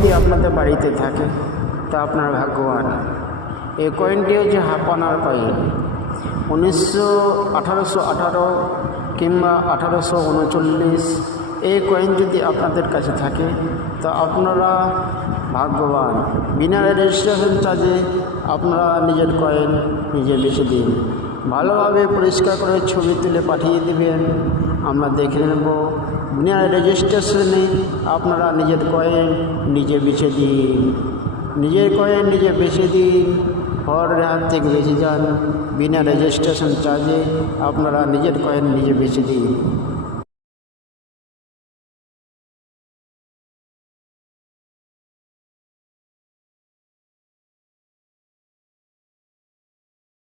যদি আপনাদের বাড়িতে থাকে তা আপনার ভাগ্যবান। এই কয়েনটি হচ্ছে হাফানার কয়েন। 1818 কিংবা 1839 এই কয়েন যদি আপনাদের কাছে থাকে তো আপনারা ভাগ্যবান। বিনা রেজিস্ট্রেশন চার্জে আপনারা নিজের কয়েন নিজে বেছে দিন। ভালোভাবে পরিষ্কার করে ছবি তুলে পাঠিয়ে দেবেন, আমরা দেখে নেব। বিনা রেজিস্ট্রেশনে আপনারা নিজের কয়েন নিজে বেছে দিন। নিজের কয়েন নিজে বেছে দিন, পরের হাত থেকে বেছে যান। বিনা রেজিস্ট্রেশন চার্জে আপনারা নিজের কয়েন নিজে বেছে দিন।